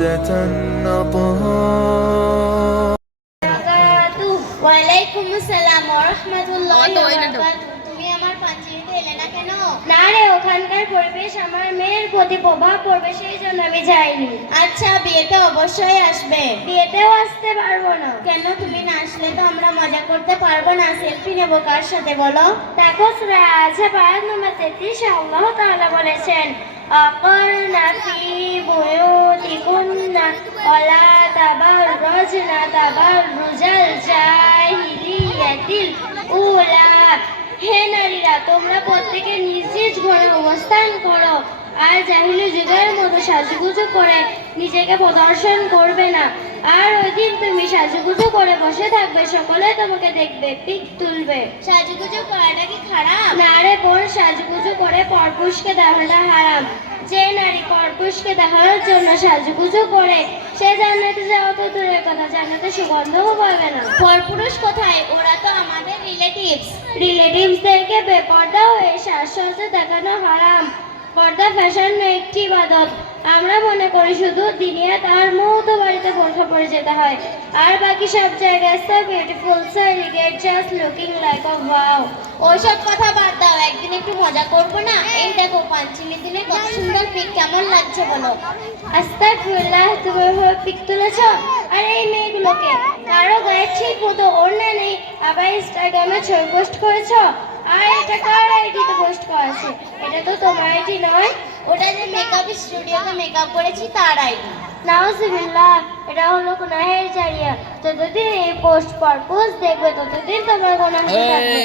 سعادة أطهار. ওয়ালাইকুম আসসালাম ওয়া রাহমাতুল্লাহি ওয়া বারাকাতুহু। তুমি আমার পাঞ্জাবিতে এলে না কেন? না রে, ওখানকার পরিবেশ আমার মেয়ের প্রতি প্রভাব পড়বে, সেই জন্য আমি যাইনি। আচ্ছা, বিয়েতে অবশ্যই আসবে। বিয়েতেও আসতে পারবো না। কেন? তুমি না আসলে তো আমরা মজা করতে পারবো না। সেলফি নেবো কার সাথে বলো? দেখো সূরা আজ-জারিয়াত নম্বর 33 আল্লাহ তাআলা বলেছেন, আকারনা ফি বুয়ুতিকুন্না ওয়ালা তাবাররাজনা তাবাররুজাল জাহিলিয়াতিল উলা। হে নারীরা, তোমরা প্রত্যেকে নিজ নিজ ঘরে অবস্থান করো আর জাহিলি যুগের মতো সাজুগুজু করে নিজেকে প্রদর্শন করবে না। আর ওই দিন তুমি সাজুগুজু করে বসে থাকবে, সকলে তোমাকে দেখবে, পিক তুলবে। সাজুগুজু করাটা কি খারাপ? না রে বোন, সাজুগুজু করে পরপুরুষকে দেখাটা হারাম। যে নারী পরপুরুষকে দেখানোর জন্য সাজুগুজু করে সে জান্নাতে যাওয়া তো দূরের কথা, জান্নাতে সুগন্ধও পাবে না। পরপুরুষ কোথায়? ওরা তো আমাদের রিলেটিভসদেরকে বেপর্দা হয়ে সাজসজ্জা দেখানো হারাম। পর্দা ফ্যাশন একটি ইবাদত। আমরা মনে করি শুধু দিনিয়াত আর মওতো বাড়িতে বোরখা পরে যেতে হয়, আর বাকি সব জায়গায় so beautiful, so elegant, just looking like আ ওয়াও। ওইসব কথা বাদ দাও, একদিন একটু মজা করবো না? এই দেখো, পাঁচমিনিট দিনে কত সুন্দর পিক, কেমন লাগছে বলো? আস্তাগফিরুল্লাহ, তুমি পিক তুলেছো? আর এই মেয়েগুলোকে কারো গায়ে ঠিক মতো ওড়না নেই, আবার ইনস্টাগ্রামে ছবি পোস্ট করেছো। আর এটা কার আইডিতে পোস্ট করেছে? এটা তো তোমার আইডি নয়, ওটা যে মেকআপ স্টুডিওতে মেকআপ করেছি তার আইডি। নাউজুবিল্লাহ, এটা হলো গুনাহের জারিয়া। যতদিন এই পোস্ট পারপোজ দেখবে ততদিন তোমার গুনাহ থাকবে।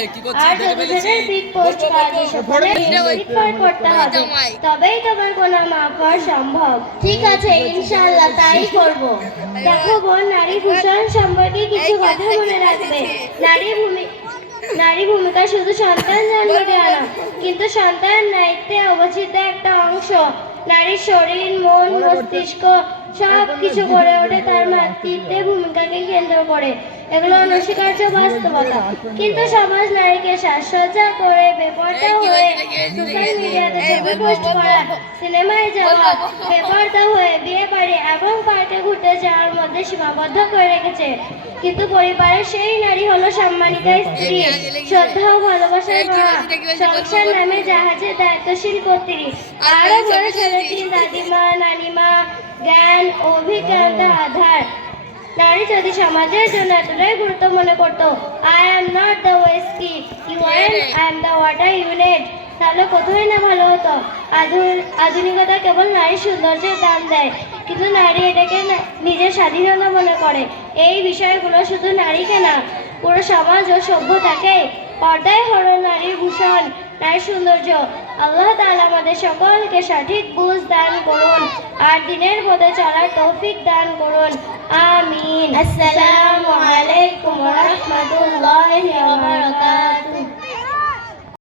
আর যতদিন পিক পোস্ট করবে সকলে ইস্তিগফার করতে হবে, তবেই তোমার গুনাহ মাফ হওয়া সম্ভব। ঠিক আছে, ইনশাআল্লাহ তাই করব। দেখো বোন, নারী ভূষণ সম্পর্কে কিছু কথা মনে রাখবে। নারী ভূমিকা শুধু সন্তান জন্ম দেওয়া না, কিন্তু সন্তান নারীত্বে অবস্থিত একটা অংশ। নারীর শরীর, মন, মস্তিষ্ক সব কিছু গড়ে ওঠে তার মাতৃত্বের ভূমিকাকে কেন্দ্র করে। এগুলো অনস্বীকার্য বাস্তবতা। কিন্তু সমাজ নারীকে সাজসজ্জা করে বেপর্দা হয়ে সোশ্যাল মিডিয়াতে ছবি পোস্ট করা, সিনেমায় যাওয়া, বেপর্দা হয়ে বিয়ে বাড়ি এবং পার্কে ঘুরতে যাওয়ার মধ্যে সীমাবদ্ধ করে রেখেছে। কিন্তু পরিবারের সেই নারী হলো সম্মানিত স্ত্রী, শ্রদ্ধা ও ভালোবাসার মা, সংসার নামে জাহাজের দায়িত্বশীল কর্ত্রী। আরো বড় ছেলেটি দাদিমা, নানিমা, জ্ঞান, অভিজ্ঞতা, আধার। নারী যদি সমাজের জন্য এতটাই গুরুত্ব মনে করতো, I am not the whisky you and I am the water unit, তাহলে কোথায় না ভালো হতো। আধুনিকতা কেবল নারীর সৌন্দর্যের দাম দেয়, কিন্তু নারী এটাকে নিজের স্বাধীনতা মনে করে। এই বিষয়গুলো শুধু নারীকে না, পুরো সমাজ ও সভ্যতাকে। পর্দায় হলো নারীর ভূষণ, নারীর সৌন্দর্য। আল্লাহ তাআলা আমাদের সকলকে সঠিক বুঝ দান করুন আর দিনের পথে চলার তৌফিক দান করুন। আমিন। আসসালামু আলাইকুম ওয়া রাহমাতুল্লাহি ওয়া বারাকাতুহু।